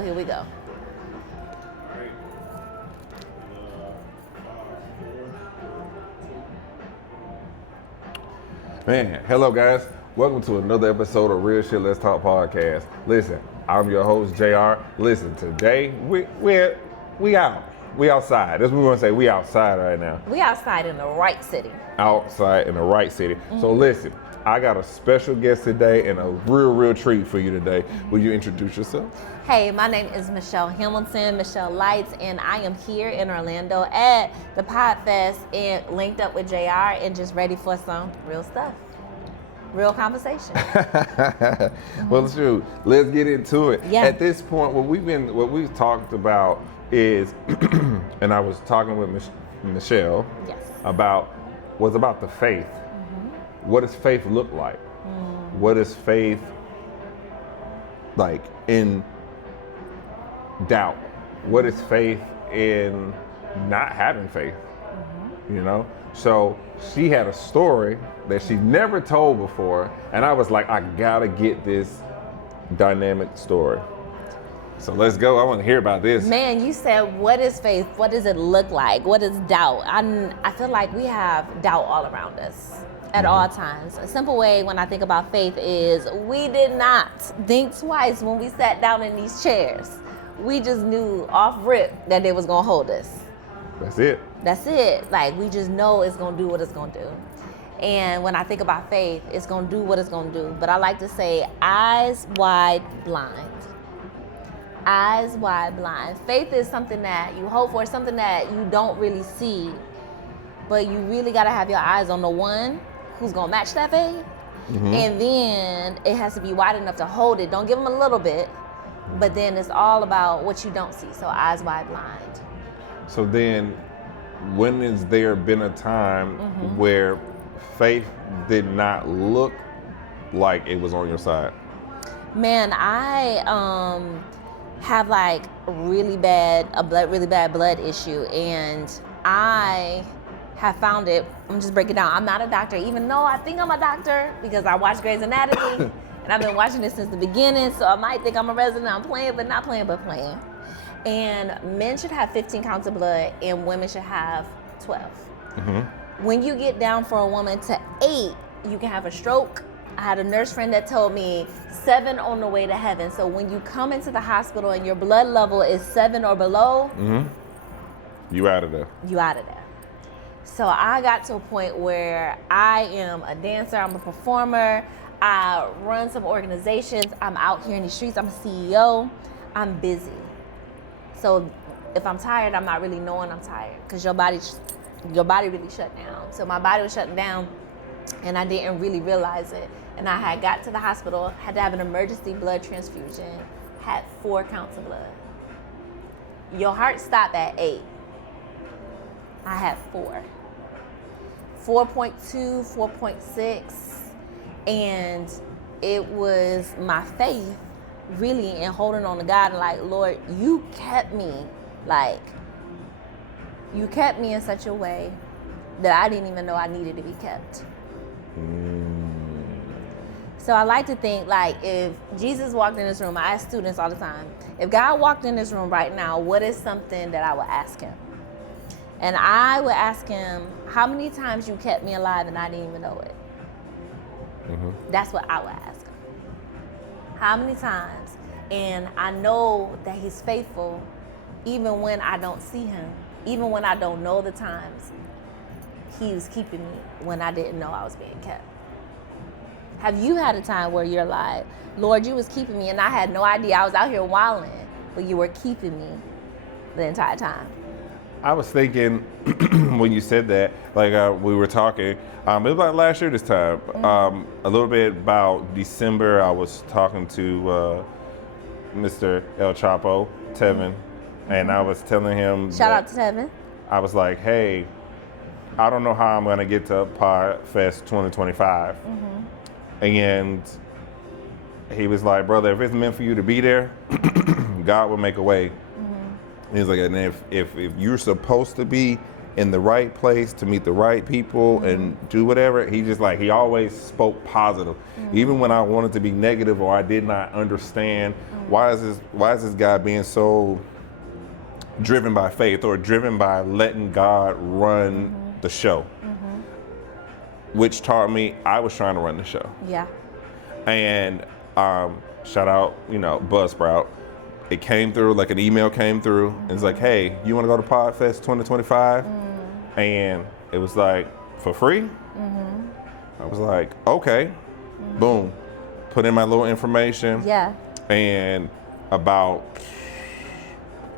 So here we go. Man, hello guys. Welcome to another episode of Real Shit Let's Talk podcast. Listen, I'm your host JR. Listen, today we out. We outside. That's what we want to say. We outside right now. We outside in the right city. Outside in the right city. Mm-hmm. So listen, I got a special guest today and a real treat for you today. Mm-hmm. Will you introduce yourself? Hey, my name is Michelle Hamilton, Michelle Lights, and I am here in Orlando at the Podfest and linked up with JR and just ready for some real stuff. Real conversation. Well, shoot, let's get into it. Yeah. At this point, what we've talked about is, and I was talking with Michelle Yes. about the faith. Mm-hmm. What does faith look like? Mm. What is faith like in doubt? What is faith in not having faith? Mm-hmm. You know? So she had a story that she never told before, and I was like, I gotta get this dynamic story. So let's go. I want to hear about this. Man, you said, what is faith? What does it look like? What is doubt? I feel like we have doubt all around us at all times. A simple way when I think about faith is we did not think twice when we sat down in these chairs. We just knew off rip that they was going to hold us. That's it. That's it. Like, we just know it's going to do what it's going to do. And when I think about faith, it's going to do what it's going to do. But I like to say eyes wide blind. Eyes wide blind. Faith is something that you hope for, something that you don't really see, but you really got to have your eyes on the one who's going to match that faith. Mm-hmm. And then it has to be wide enough to hold it. Don't give them a little bit, but then it's all about what you don't see. So eyes wide blind. So then, when has there been a time where faith did not look like it was on your side? Man, I have like a really bad blood issue, and I have found it. I'm just breaking it down. I'm not a doctor, even though I think I'm a doctor because I watch Grey's Anatomy, and I've been watching this since the beginning. So I might think I'm a resident. I'm playing, but not playing, but playing. And men should have 15 counts of blood, and women should have 12. Mm-hmm. When you get down for a woman to 8, you can have a stroke. I had a nurse friend that told me 7 on the way to heaven. So when you come into the hospital and your blood level is 7 or below, you out of there. You out of there. So I got to a point where I am a dancer, I'm a performer, I run some organizations, I'm out here in the streets, I'm a CEO, I'm busy. So if I'm tired, I'm not really knowing I'm tired because your body really shut down. So my body was shutting down and I didn't really realize it. And I had got to the hospital, had to have an emergency blood transfusion, had 4 counts of blood. Your heart stopped at 8. I had 4. 4.2, 4.6. And it was my faith really in holding on to God and like, Lord, you kept me in such a way that I didn't even know I needed to be kept. So I like to think like if Jesus walked in this room, I ask students all the time, if God walked in this room right now, what is something that I would ask him? And I would ask him, how many times you kept me alive and I didn't even know it? Mm-hmm. That's what I would ask him. How many times? And I know that he's faithful even when I don't see him, even when I don't know the times. He was keeping me when I didn't know I was being kept. Have you had a time where you're like, Lord, you was keeping me and I had no idea I was out here wilding, but you were keeping me the entire time? I was thinking when you said that, like we were talking, it was like last year this time, a little bit about December, I was talking to Mr. El Chapo, Tevin, and I was telling him Shout out to Tevin. I was like, hey, I don't know how I'm going to get to Podfest 2025. And he was like, brother, if it's meant for you to be there, God will make a way. He's like, and if you're supposed to be in the right place to meet the right people and do whatever. He always spoke positive. Even when I wanted to be negative or I did not understand why is this guy being so driven by faith or driven by letting God run the show, which taught me I was trying to run the show. Yeah. And shout out, Buzzsprout. It came through, like an email came through, and it's like, hey, you want to go to Podfest 2025? And it was like, for free? I was like, okay. Boom. Put in my little information. Yeah. And about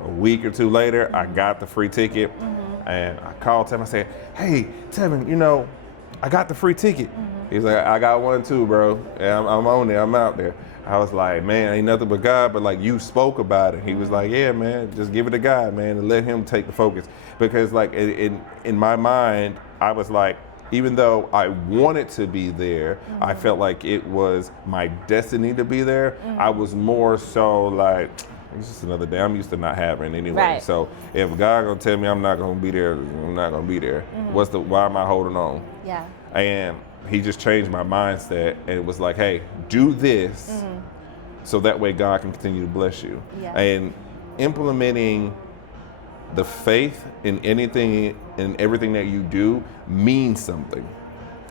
a week or two later, I got the free ticket. And I called Tevin. I said, hey, Tevin, I got the free ticket. He's like, I got one too, bro. And I'm on there. I'm out there. I was like, man, ain't nothing but God, but like you spoke about it. He was like, yeah, man, just give it to God, man, and let him take the focus. Because like in my mind, I was like, even though I wanted to be there, I felt like it was my destiny to be there. I was more so like, it's just another day. I'm used to not having anyway. Right. So if God gonna tell me I'm not gonna be there, I'm not gonna be there. Why am I holding on? Yeah. And he just changed my mindset, and it was like, hey, do this so that way God can continue to bless you. Yeah. And implementing the faith in anything and everything that you do means something.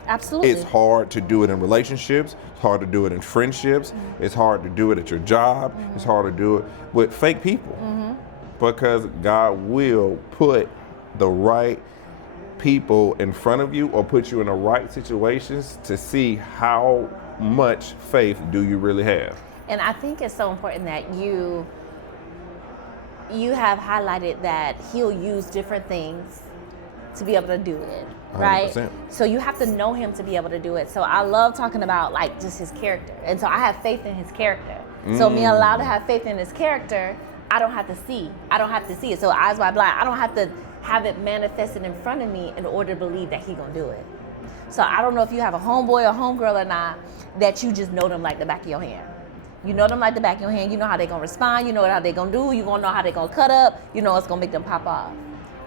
Absolutely. It's hard to do it in relationships. It's hard to do it in friendships. It's hard to do it at your job. It's hard to do it with fake people because God will put the right people in front of you or put you in the right situations to see how much faith do you really have. And I think it's so important that you have highlighted that he'll use different things to be able to do it, right? 100%. So you have to know him to be able to do it. So I love talking about like just his character. And so I have faith in his character. So me allowed to have faith in his character, I don't have to see. I don't have to see it. So eyes wide blind, I don't have to have it manifested in front of me in order to believe that he gonna do it. So I don't know if you have a homeboy or homegirl or not, that you just know them like the back of your hand. You know them like the back of your hand. You know how they gonna respond. You know how they gonna do. You gonna know how they gonna cut up. You know what's gonna make them pop off.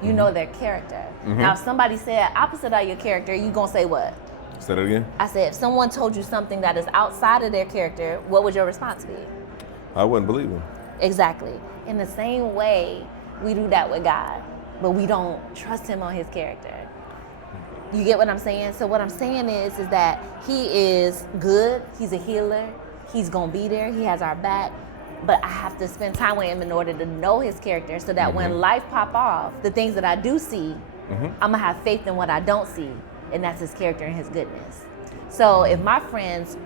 You know their character. Now, if somebody said opposite of your character, you gonna say what? Say that again? I said, if someone told you something that is outside of their character, what would your response be? I wouldn't believe him. Exactly. In the same way, we do that with God, but we don't trust him on his character. You get what I'm saying? So what I'm saying is that he is good. He's a healer. He's gonna be there. He has our back. But I have to spend time with him in order to know his character so that when life pop off, the things that I do see, I'm gonna have faith in what I don't see, and that's his character and his goodness. So if my friends,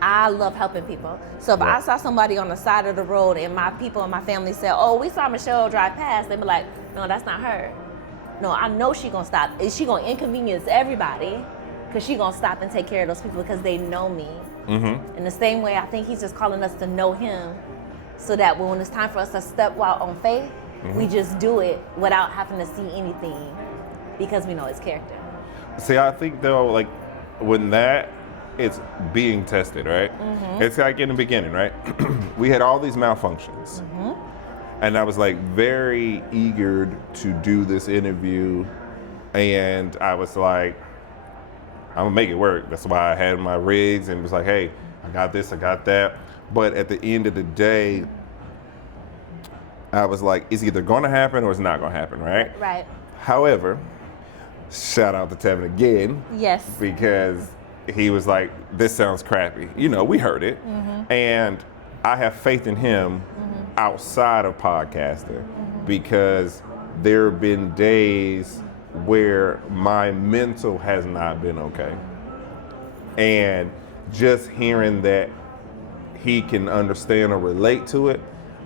I love helping people. So if I saw somebody on the side of the road and my people and my family said, oh, we saw Michelle drive past, they'd be like, no, that's not her. No, I know she gonna stop. Is she gonna inconvenience everybody? Because she gonna stop and take care of those people because they know me. In the same way, I think he's just calling us to know him so that when it's time for us to step out on faith, we just do it without having to see anything because we know his character. See, I think though, like when it's being tested, right? It's like in the beginning, right? We had all these malfunctions. And I was like very eager to do this interview. And I was like, I'm gonna make it work. That's why I had my rigs and was like, hey, I got this, I got that. But at the end of the day, I was like, it's either gonna happen or it's not gonna happen, right? Right. However, shout out to Tevin again. Yes. Because he was like, this sounds crappy. We heard it. And I have faith in him outside of podcasting because there have been days where my mental has not been okay. And just hearing that he can understand or relate to it,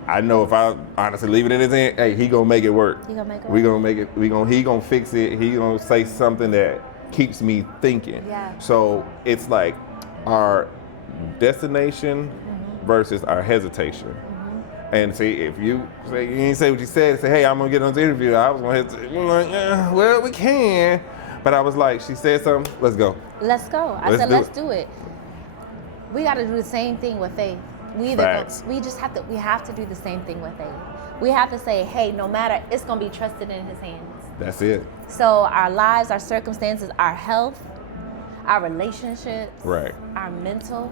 I know if I honestly leave it in his hand, hey, he gonna make it work. He gonna make it work. We gonna make it, he gonna fix it, he gonna say something that keeps me thinking. Yeah. So it's like our destination versus our hesitation. And see, if you say you ain't say what you said, say, hey, I'm gonna get on the interview, I was gonna hesitate. I'm like, well, we can. But I was like, she said something, let's go. Let's go. I said, do let's it. do it. We gotta do the same thing with faith. Facts. We have to do the same thing with faith. We have to say, hey, no matter, it's gonna be trusted in his hands. That's it. So our lives, our circumstances, our health, our relationships, Right. our mental,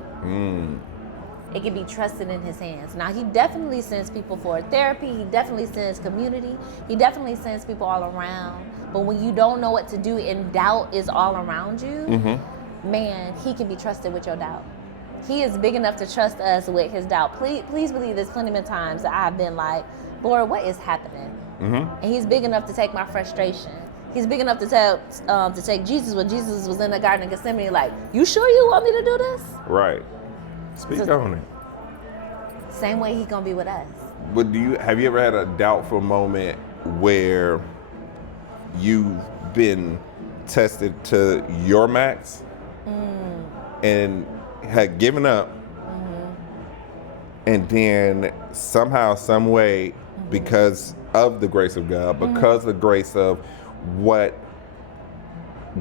it can be trusted in his hands. Now, he definitely sends people for therapy. He definitely sends community. He definitely sends people all around. But when you don't know what to do and doubt is all around you, man, he can be trusted with your doubt. He is big enough to trust us with his doubt. Please believe there's plenty of times that I've been like, Lord, what is happening? And he's big enough to take my frustration. He's big enough to take Jesus when Jesus was in the Garden of Gethsemane, like, you sure you want me to do this? Right. Speak on it. Same way he gonna be with us. But have you ever had a doubtful moment where you've been tested to your max and had given up, and then somehow, some way, because of the grace of God, because of the grace of what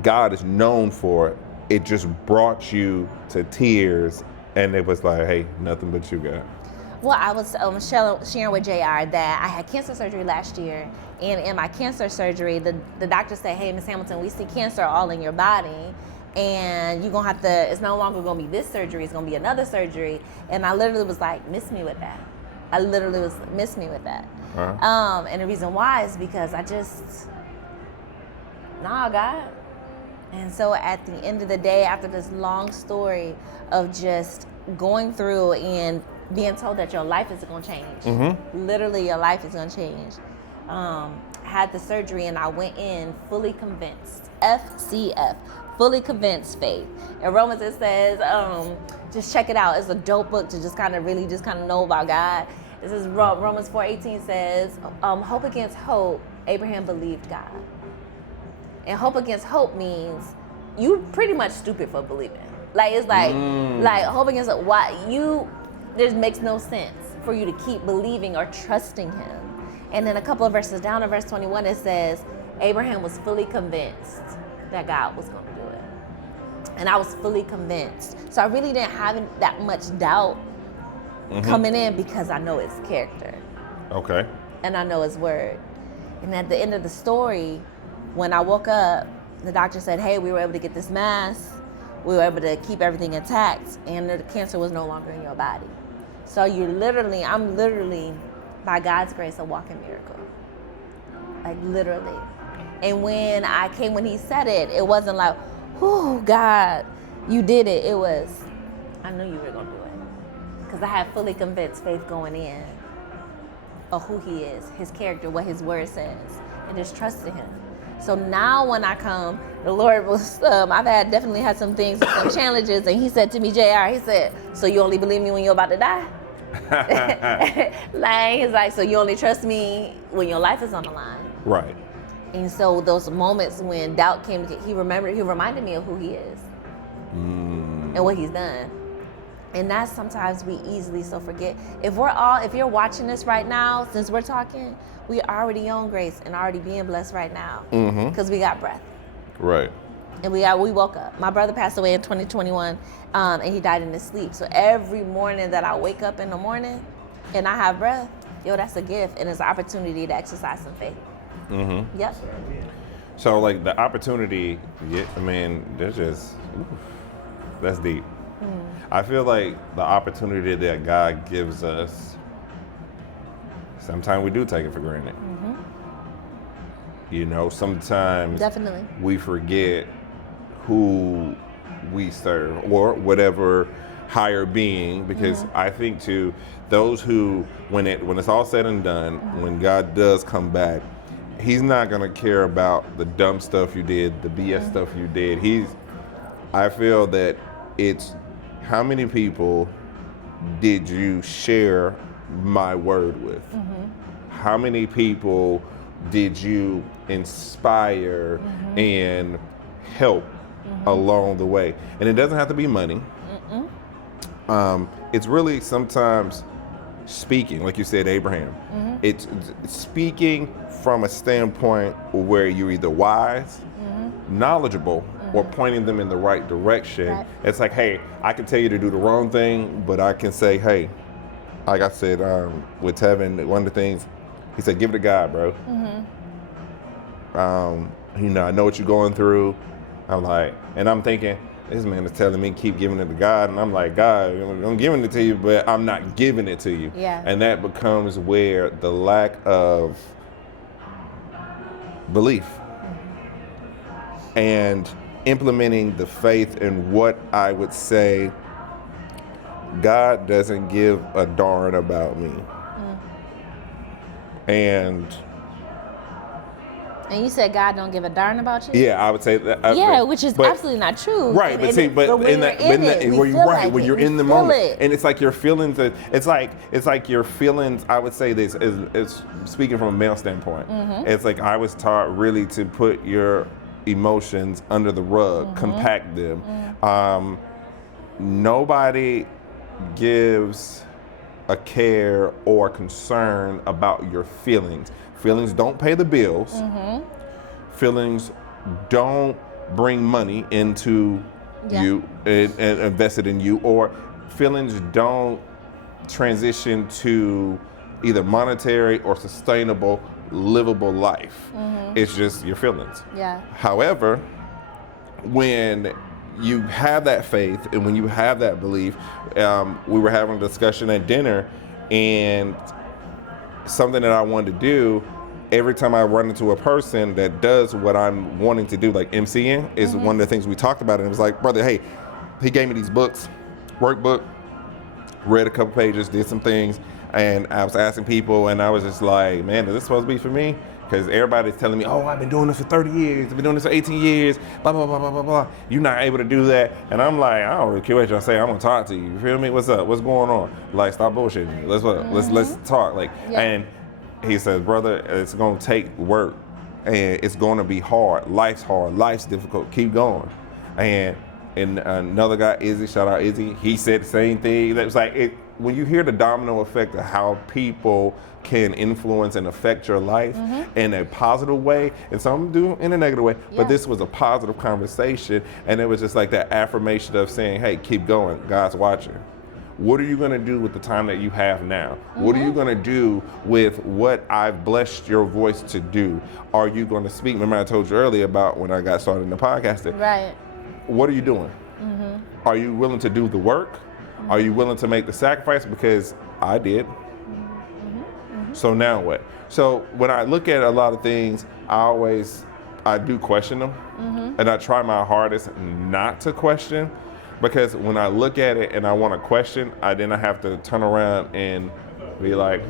God is known for, it just brought you to tears, and it was like, hey, nothing but you, God. Well, I was sharing with JR that I had cancer surgery last year, and in my cancer surgery, the doctor said, hey, Miss Hamilton, we see cancer all in your body, and you're gonna have to, it's no longer gonna be this surgery, it's gonna be another surgery. And I literally was like, miss me with that. Miss me with that. And the reason why is because God. And so at the end of the day, after this long story of just going through and being told that your life is going to change, literally your life is going to change, had the surgery and I went in fully convinced, FCF, fully convinced faith. In Romans it says, just check it out. It's a dope book to just kind of know about God. This is Romans 4:18 says, hope against hope, Abraham believed God. And hope against hope means you pretty much stupid for believing. Like, it's like hope against hope. There makes no sense for you to keep believing or trusting him. And then a couple of verses down in verse 21, it says, Abraham was fully convinced that God was going to do it. And I was fully convinced. So I really didn't have that much doubt coming in because I know his character. Okay. And I know his word. And at the end of the story, when I woke up, the doctor said, hey, we were able to get this mass. We were able to keep everything intact, and the cancer was no longer in your body. So I'm literally, by God's grace, a walking miracle. Like, literally. And when he said it, it wasn't like, oh, God, you did it. It was, I knew you were going to do it. Because I had fully convinced faith going in of who he is, his character, what his word says, and just trusted him. So now when I come, the Lord was, I've definitely had some things, some challenges, and he said to me, JR, he said, so you only believe me when you're about to die? He's like, so you only trust me when your life is on the line? Right. And so those moments when doubt came, he reminded me of who he is and what he's done. And that's sometimes we easily so forget. If you're watching this right now, since we're talking, we already own grace and already being blessed right now because we got breath. Right. And we woke up. My brother passed away in 2021, and he died in his sleep. So every morning that I wake up in the morning and I have breath, that's a gift, and it's an opportunity to exercise some faith. Yep. So like the opportunity, that's deep. I feel like the opportunity that God gives us, sometimes we do take it for granted. Sometimes Definitely. we forget who we serve or whatever higher being, because I think too, those who, when it's all said and done, when God does come back, he's not gonna care about the dumb stuff you did, the BS stuff you did. I feel that it's how many people did you share my word with? How many people did you inspire and help along the way? And it doesn't have to be money. It's really sometimes speaking, like you said, Abraham. It's speaking from a standpoint where you're either wise, knowledgeable, or pointing them in the right direction. Right. It's like, hey, I can tell you to do the wrong thing, but I can say, hey, like I said, with Tevin, one of the things, he said, give it to God, bro. I know what you're going through. I'm like, and I'm thinking, this man is telling me keep giving it to God, and I'm like, God, I'm giving it to you, but I'm not giving it to you. Yeah. And that becomes where the lack of belief and implementing the faith in what I would say God doesn't give a darn about me. And you said God don't give a darn about you? yeah, I would say that. Which is absolutely not true. Right, when you're in the moment, and it's like your feelings. It's like your feelings. I would say this is speaking from a male standpoint. It's like I was taught really to put your emotions under the rug, compact them. Nobody gives a care or concern about your feelings. Feelings don't pay the bills. Feelings don't bring money into you and invest it in you, or feelings don't transition to either monetary or sustainable, livable life. It's just your feelings. Yeah. However, when you have that faith and when you have that belief, we were having a discussion at dinner, and something that I wanted to do every time I run into a person that does what I'm wanting to do, like MCing, is one of the things we talked about. And it was like, brother, hey, he gave me these books, workbook, read a couple pages, did some things, and I was asking people, and I was just like, man, is this supposed to be for me? Because everybody's telling me, oh, I've been doing this for 30 years, I've been doing this for 18 years, blah, blah, blah, blah, blah, blah. You're not able to do that. And I'm like, I don't really care what y'all say, I'm gonna talk to you. You feel me? What's up? What's going on? Like, stop bullshitting me. Let's talk. Like, and he says, brother, it's gonna take work, and it's gonna be hard. Life's difficult. Keep going. And another guy, Izzy, shout out Izzy, he said the same thing. That was like, when you hear the domino effect of how people can influence and affect your life in a positive way, and some do in a negative way, but this was a positive conversation, and it was just like that affirmation of saying, hey, keep going, God's watching. What are you going to do with the time that you have now? What are you going to do with what I've blessed your voice to do? Are you going to speak? Remember I told you earlier about when I got started in the podcasting. Right. What are you doing? Are you willing to do the work? Are you willing to make the sacrifice? Because I did. So now what? So when I look at a lot of things, I do question them. And I try my hardest not to question. Because when I look at it and I want to question, then I have to turn around and be like,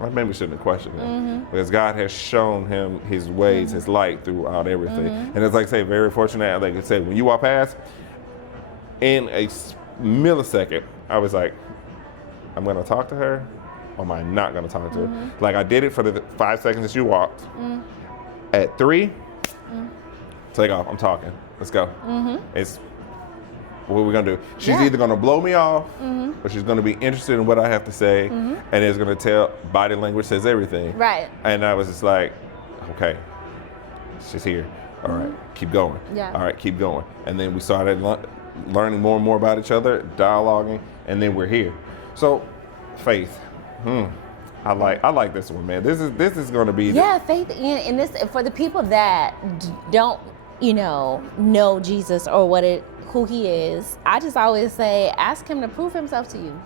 I maybe shouldn't have questioned it. Because God has shown him his ways, his light throughout everything. And it's like I say, very fortunate, like I said, when you walk past, in a millisecond, I was like, I'm going to talk to her, or am I not going to talk to her? Like I did it for the 5 seconds that you walked. At 3, take off, I'm talking. Let's go. It's what we're gonna do. She's either gonna blow me off, or she's gonna be interested in what I have to say, and it's gonna tell. Body language says everything. Right. And I was just like, okay, she's here. All right, keep going. Yeah. All right, keep going. And then we started learning more and more about each other, dialoguing, and then we're here. So, faith. I like this one, man. This is gonna be. Yeah, faith in this for the people that don't know Jesus or who he is. I just always say, ask him to prove himself to you,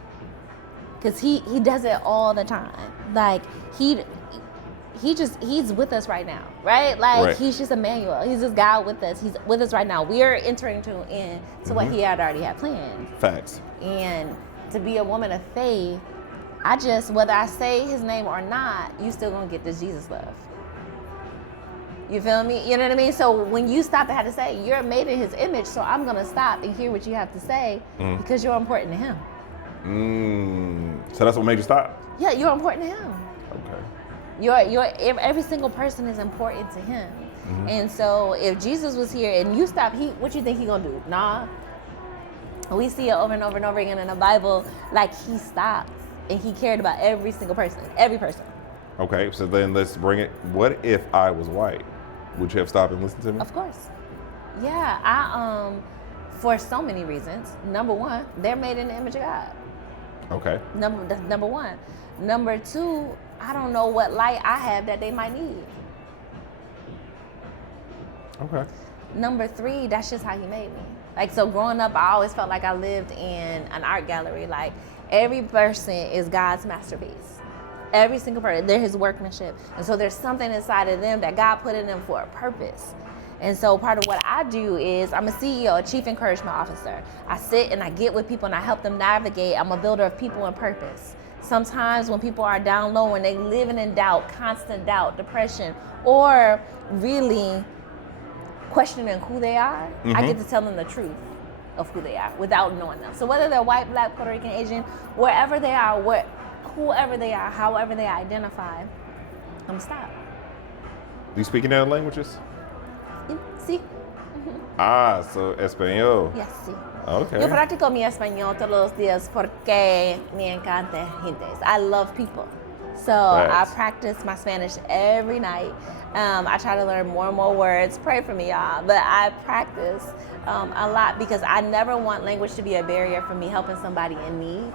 because he does it all the time. Like he's with us right now, right? Like he's just Emmanuel. He's just God with us. He's with us right now. We are entering into what he had already had planned. Facts. And to be a woman of faith, whether I say his name or not, you still gonna get this Jesus love. You feel me? You know what I mean? So when you stop and have to say, you're made in his image, so I'm going to stop and hear what you have to say because you're important to him. So that's what made you stop? Yeah, you're important to him. Okay. Every single person is important to him. And so if Jesus was here and you stop, what you think he going to do? Nah. We see it over and over and over again in the Bible, like he stopped and he cared about every single person, every person. Okay, so then let's bring it. What if I was white? Would you have stopped and listened to me? Of course. Yeah, for so many reasons. Number one, they're made in the image of God. Okay. That's number one. Number two, I don't know what light I have that they might need. Okay. Number three, that's just how he made me. Like, so growing up, I always felt like I lived in an art gallery. Like, every person is God's masterpiece. Every single person, they're his workmanship. And so there's something inside of them that God put in them for a purpose. And so part of what I do is I'm a CEO, a Chief Encouragement Officer. I sit and I get with people and I help them navigate. I'm a builder of people and purpose. Sometimes when people are down low and they living in doubt, constant doubt, depression, or really questioning who they are, I get to tell them the truth of who they are without knowing them. So whether they're white, black, Puerto Rican, Asian, wherever they are, whoever they are, however they identify, I'm stop. Do you speak any other languages? Sí. Ah, so español. Yes, sí. Okay. Yo practico mi español todos los días porque me encanta gente. I love people. So I practice my Spanish every night. I try to learn more and more words. Pray for me, y'all. But I practice a lot because I never want language to be a barrier for me helping somebody in need.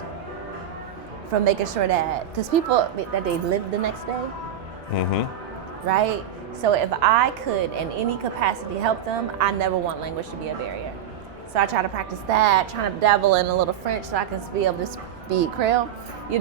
From making sure that, because people, that they live the next day. Right? So if I could, in any capacity, help them, I never want language to be a barrier. So I try to practice that, trying to dabble in a little French so I can be able to speak Creole,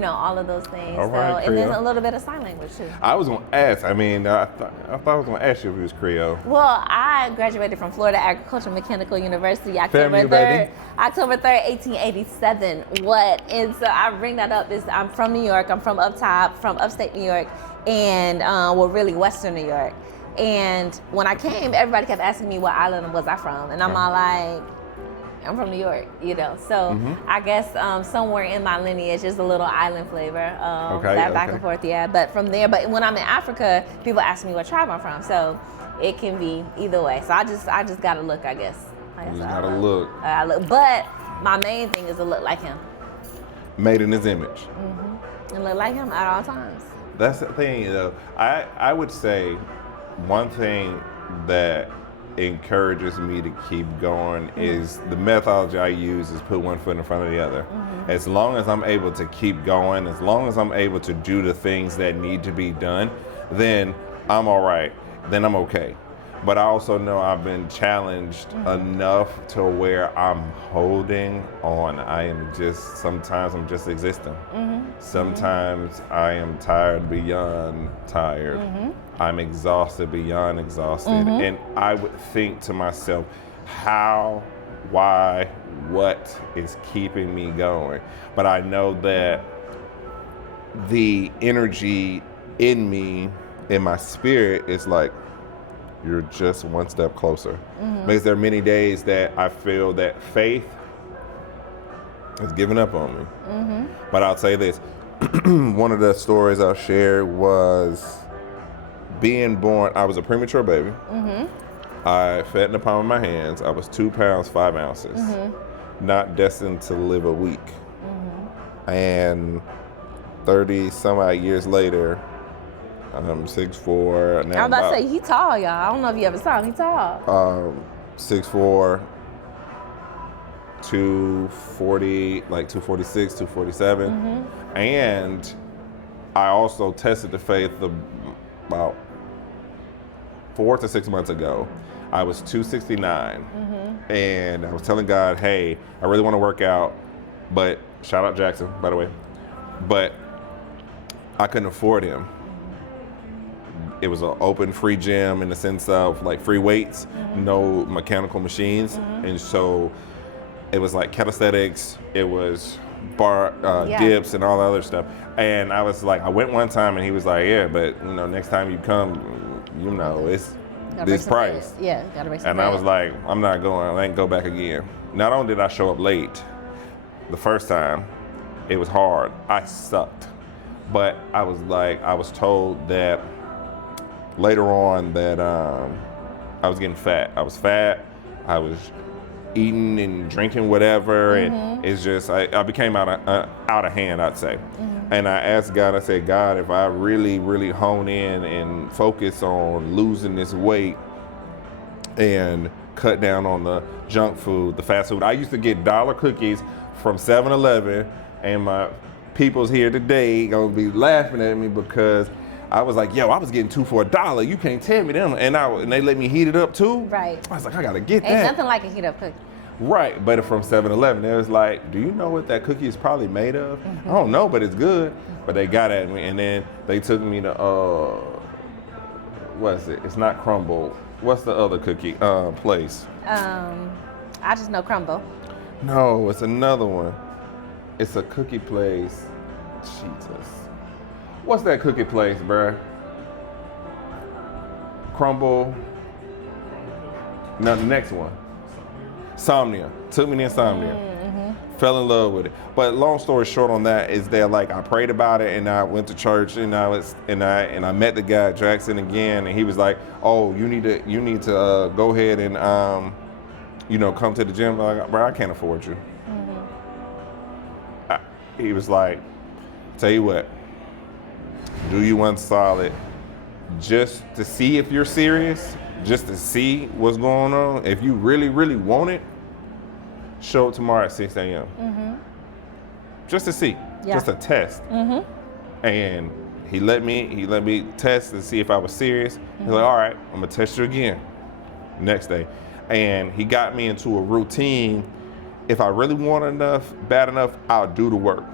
all of those things. All right, and then Creole. a little bit of sign language too. I was going to ask. I mean, I thought I was going to ask you if it was Creole. Well, I graduated from Florida Agricultural Mechanical University October 3rd, 1887. What? And so I bring that up. I'm from New York. I'm from up top, from upstate New York, and really Western New York. And when I came, everybody kept asking me what island was I from, and I'm all like, I'm from New York, So I guess somewhere in my lineage is a little island flavor. Back and forth, yeah. But from there, when I'm in Africa, people ask me what tribe I'm from, so it can be either way. So I just gotta look, I guess. You just gotta look. I look, but my main thing is to look like him. Made in his image. And look like him at all times. That's the thing, I would say one thing that encourages me to keep going is the methodology I use is put one foot in front of the other. As long as I'm able to keep going, as long as I'm able to do the things that need to be done, then I'm all right. Then I'm okay. But I also know I've been challenged enough to where I'm holding on. Sometimes I'm just existing. Sometimes I am tired beyond tired. I'm exhausted beyond exhausted. And I would think to myself, how, why, what is keeping me going? But I know that the energy in me, in my spirit, is like, you're just one step closer. Because there are many days that I feel that faith has given up on me. But I'll say this, one of the stories I'll share was being born. I was a premature baby. I fed in the palm of my hands. I was 2 pounds, 5 ounces. Not destined to live a week. And 30 some odd years later, I'm 6'4". Now I'm about to say, he tall, y'all. I don't know if you ever saw him. He tall. 6'4", 240, like 246, 247. And I also tested the faith about 4 to 6 months ago. I was 269. And I was telling God, hey, I really want to work out, but shout out Jackson, by the way. But I couldn't afford him. It was an open free gym in the sense of like free weights, no mechanical machines. And so it was like calisthenics, it was bar dips and all the other stuff. And I was like, I went one time and he was like, yeah, but next time you come, it's this price. Yeah, gotta raise some And I was like, I'm not going, I ain't go back again. Not only did I show up late the first time, it was hard. I sucked. But I was told that later on that I was getting fat. I was fat. I was eating and drinking whatever, and it's just I became out of hand, I'd say. And I asked God. I said, God, if I really, really hone in and focus on losing this weight and cut down on the junk food, the fast food. I used to get dollar cookies from 7-Eleven And my people's here today gonna be laughing at me because I was like, yo, I was getting 2 for $1. You can't tell me them. And they let me heat it up too. Right. I was like, I gotta get Ain't that. nothing like a heat up cookie. Right, but from 7-Eleven, it was like, do you know what that cookie is probably made of? I don't know, but it's good. But they got at me, and then they took me to, what's it? It's not Crumble. What's the other cookie place? I just know Crumble. No, it's another one. It's a cookie place. Jesus. What's that cookie place, bruh? Crumble. No, the next one. Insomnia. Took me to Insomnia. Fell in love with it. But long story short on that is that like I prayed about it and I went to church and I met the guy Jackson again and he was like, oh, you need to go ahead and come to the gym. I'm like, bro, I can't afford you. He was like, tell you what, do you one solid just to see if you're serious, just to see what's going on. If you really, really want it, show up tomorrow at 6 a.m. Just to see, just a test. And he let me test to see if I was serious. He's like, all right, I'm gonna test you again next day. And he got me into a routine. If I really want enough, bad enough, I'll do the work.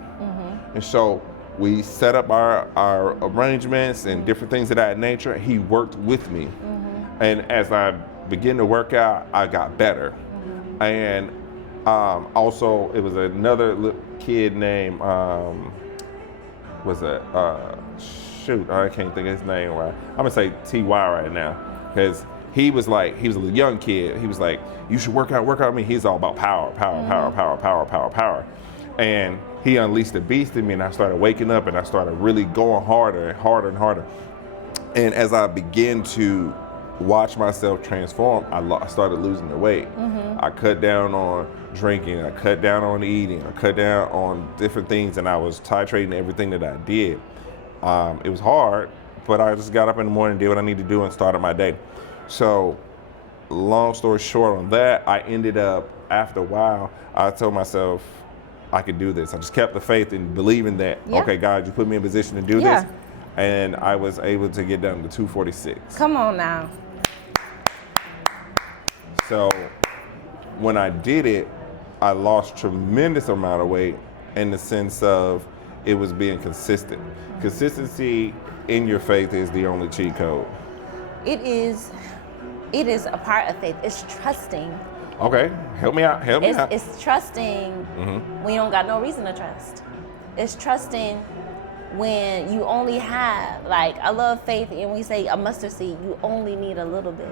And so we set up our arrangements and different things of that nature. He worked with me. And as I began to work out, I got better. And also, it was another kid named, I can't think of his name right. I'm gonna say T.Y. right now, because he was a young kid. He was like, you should work out. I mean, he's all about power. And he unleashed the beast in me, and I started waking up, and I started really going harder and harder and harder. And as I began to watch myself transform, I started losing the weight. I cut down on drinking, I cut down on eating, I cut down on different things, and I was titrating everything that I did. It was hard, but I just got up in the morning, did what I needed to do, and started my day. So, long story short on that, I ended up, after a while, I told myself I could do this. I just kept the faith in believing that, okay, God, you put me in a position to do this. And I was able to get down to 246. Come on now. So when I did it, I lost tremendous amount of weight in the sense of it was being consistent. Consistency in your faith is the only cheat code. It is a part of faith. It's trusting. Okay, help me out. It's trusting when you don't got no reason to trust. It's trusting when you only have, like, I love faith, and we say a mustard seed, you only need a little bit.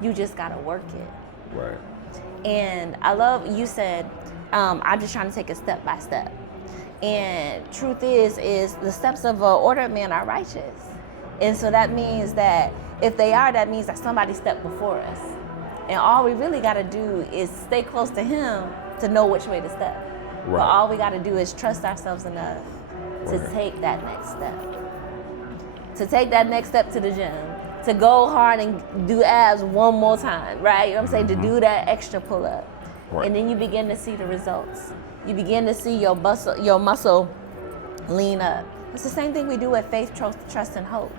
You just gotta work it. Right. And I love, you said, I'm just trying to take it step by step. And truth is the steps of an ordered man are righteous. And so that means that if they are, that means that somebody stepped before us. And all we really got to do is stay close to him to know which way to step. Right. But all we got to do is trust ourselves enough to take that next step. To take that next step to the gym. To go hard and do abs one more time, right? You know what I'm saying? To do that extra pull-up. Right. And then you begin to see the results. You begin to see your muscle lean up. It's the same thing we do with faith, trust, and hope.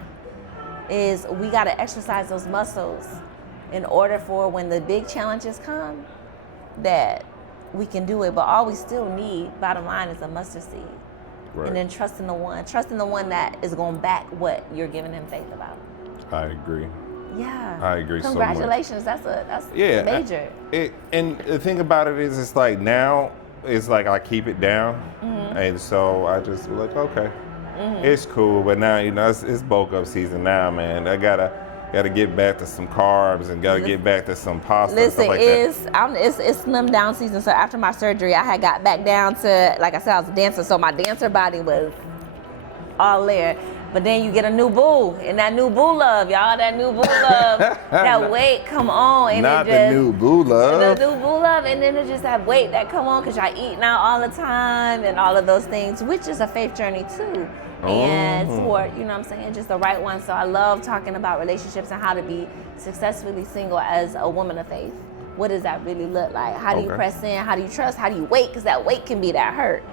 Is we got to exercise those muscles in order for when the big challenges come, that we can do it. But all we still need, bottom line, is a mustard seed. Right. And then trusting the one that is going to back what you're giving him faith about. I agree. Yeah. I agree so much. Congratulations. That's major. And the thing about it is, it's like now, it's like I keep it down. And so I just like, okay, it's cool. But now, it's bulk up season now, man. I gotta get back to some carbs and gotta get back to some pasta. Listen, and stuff like that. It's slim down season. So after my surgery, I had got back down to, like I said, I was a dancer, so my dancer body was all there. But then you get a new boo, and that new boo love, y'all. That new boo love, that weight come on, and not the new boo love. The new boo love, and then it's just that weight that come on because y'all eating out all the time and all of those things, which is a faith journey too. And for, you know what I'm saying, just the right one. So I love talking about relationships and how to be successfully single as a woman of faith. What does that really look like? How do you press in? How do you trust? How do you wait? Because that weight can be that hurt.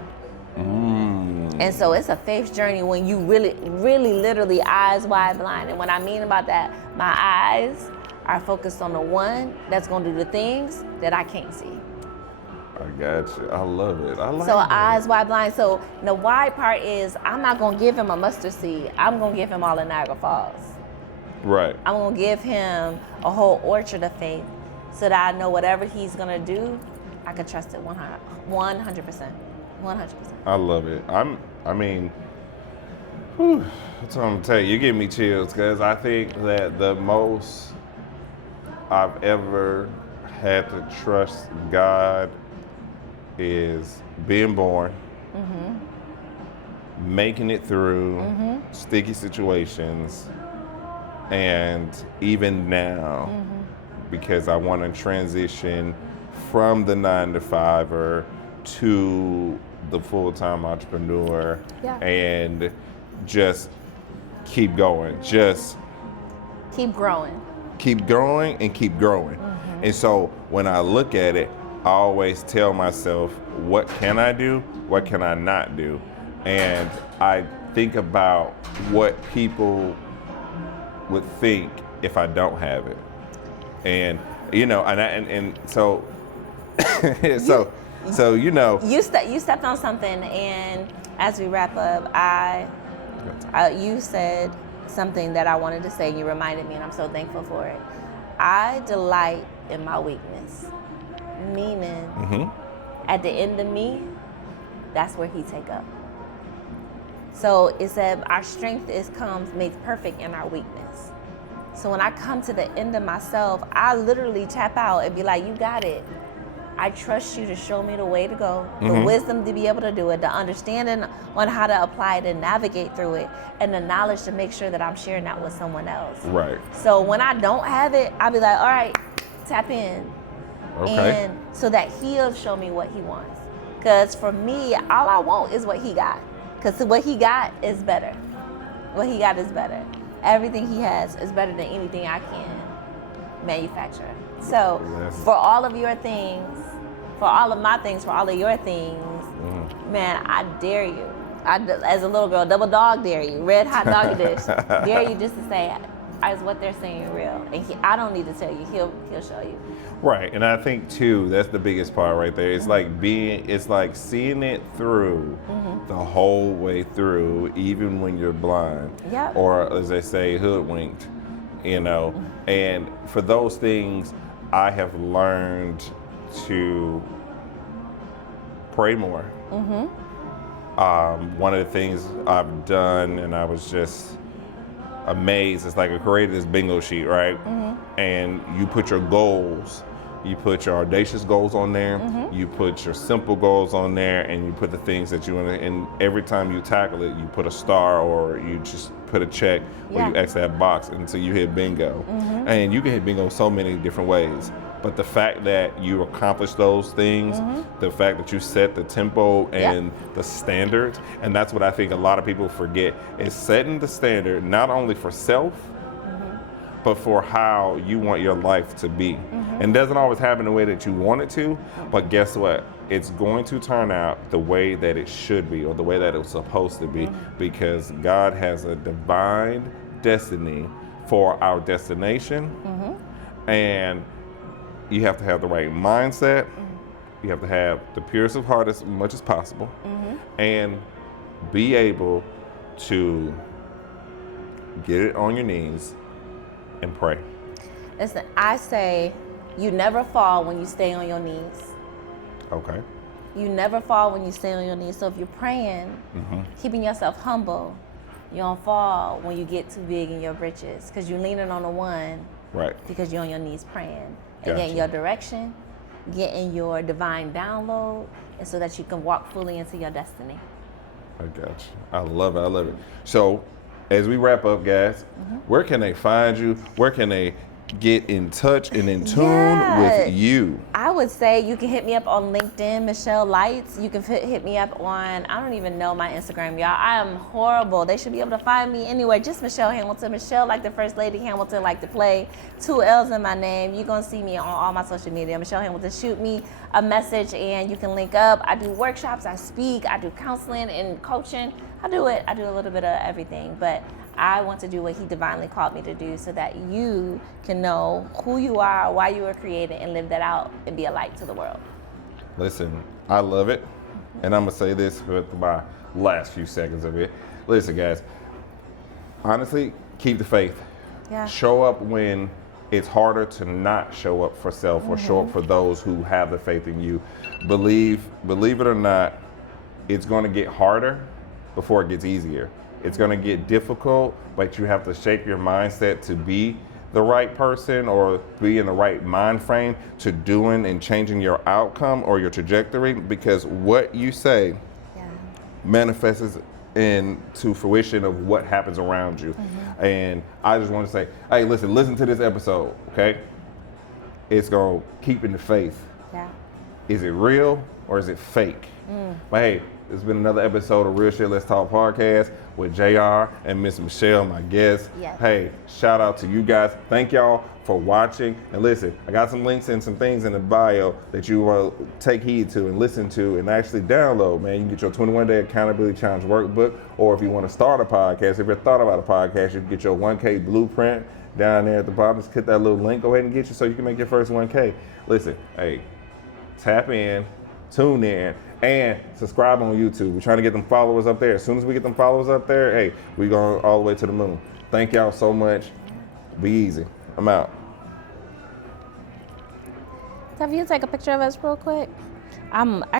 And so it's a faith journey when you really, really, literally eyes wide blind. And what I mean about that, my eyes are focused on the one that's going to do the things that I can't see. I got you. I love it. I like So that. eyes wide blind. So the wide part is I'm not going to give him a mustard seed. I'm going to give him all of Niagara Falls. Right. I'm going to give him a whole orchard of faith so that I know whatever he's going to do, I can trust it 100%. 100%. I love it. I mean, whew, that's what I'm gonna tell you. You give me chills because I think that the most I've ever had to trust God is being born, making it through sticky situations, and even now, because I want to transition from the 9-to-5er to the full-time entrepreneur, and just keep going. Just keep growing. Keep growing and keep growing. And so when I look at it, I always tell myself, what can I do? What can I not do? And I think about what people would think if I don't have it. And you know, and so so you know, you stepped on something, and as we wrap up, you said something that I wanted to say, and you reminded me, and I'm so thankful for it. I delight in my weakness, meaning at the end of me, that's where he take up. So it said our strength comes made perfect in our weakness. So when I come to the end of myself, I literally tap out and be like, you got it. I trust you to show me the way to go, the wisdom to be able to do it, the understanding on how to apply it and navigate through it, and the knowledge to make sure that I'm sharing that with someone else. Right. So when I don't have it, I'll be like, all right, tap in. Okay. And so that he'll show me what he wants. Because for me, all I want is what he got. Because what he got is better. What he got is better. Everything he has is better than anything I can manufacture. So for all of your things, for all of my things, for all of your things, man, I dare you. As a little girl, double dog dare you, red hot doggy dish, dare you just to say, is what they're saying real? And I don't need to tell you, he'll show you. Right, and I think too, that's the biggest part right there. It's it's like seeing it through the whole way through, even when you're blind, or as they say, hoodwinked, you know. And for those things, I have learned to pray more. One of the things I've done, and I was just amazed, it's like I created this bingo sheet, right? And you put your goals, you put your audacious goals on there, you put your simple goals on there, and you put the things that you want to, and every time you tackle it, you put a star or you just put a check or you X that box until you hit bingo. And you can hit bingo so many different ways. But the fact that you accomplish those things, the fact that you set the tempo and the standard, and that's what I think a lot of people forget, is setting the standard not only for self, but for how you want your life to be. And it doesn't always happen the way that you want it to, but guess what? It's going to turn out the way that it should be, or the way that it was supposed to be, because God has a divine destiny for our destination. And you have to have the right mindset. You have to have the purest of heart as much as possible, and be able to get it on your knees and pray. Listen, I say you never fall when you stay on your knees. Okay. You never fall when you stay on your knees. So if you're praying, keeping yourself humble, you don't fall when you get too big in your britches, because you're leaning on the one, right? Because you're on your knees praying and Gotcha. getting your direction, getting your divine download, and so that you can walk fully into your destiny. I got you. I love it. I love it. So, as we wrap up, guys, where can they find you? Where can they get in touch and in tune with you? I would say you can hit me up on LinkedIn, Michelle Lights. You can hit me up on, I don't even know my Instagram, y'all. I am horrible. They should be able to find me anywhere. Just Michelle Hamilton. Michelle, like the First Lady Hamilton, like to play. 2 L's in my name. You're going to see me on all my social media. Michelle Hamilton. Shoot me a message and you can link up. I do workshops. I speak. I do counseling and coaching. I do it. I do a little bit of everything. But I want to do what he divinely called me to do so that you can know who you are, why you were created, and live that out and be a light to the world. Listen, I love it. And I'm going to say this with my last few seconds of it. Listen, guys, honestly, keep the faith. Yeah. Show up when it's harder to not show up for self or show up for those who have the faith in you. Believe it or not, it's going to get harder before it gets easier. It's going to get difficult, but you have to shape your mindset to be the right person or be in the right mind frame to doing and changing your outcome or your trajectory, because what you say manifests into fruition of what happens around you. And I just want to say, hey, listen to this episode, okay? It's going to keep in the faith. Yeah. Is it real or is it fake? But hey, it's been another episode of Real Shit Let's Talk podcast with JR and Miss Michelle, my guest. Yes. Hey, shout out to you guys. Thank y'all for watching. And listen, I got some links and some things in the bio that you want to take heed to and listen to and actually download, man. You can get your 21-day accountability challenge workbook, or if you want to start a podcast, if you're thought about a podcast, you can get your 1K blueprint down there at the bottom. Just hit that little link. Go ahead and get you so you can make your first 1K. Listen, hey, tap in, tune in, and subscribe on YouTube. We're trying to get them followers up there. As soon as we get them followers up there, hey, we're going all the way to the moon. Thank y'all so much. Be easy. I'm out. Have you take a picture of us real quick? I'm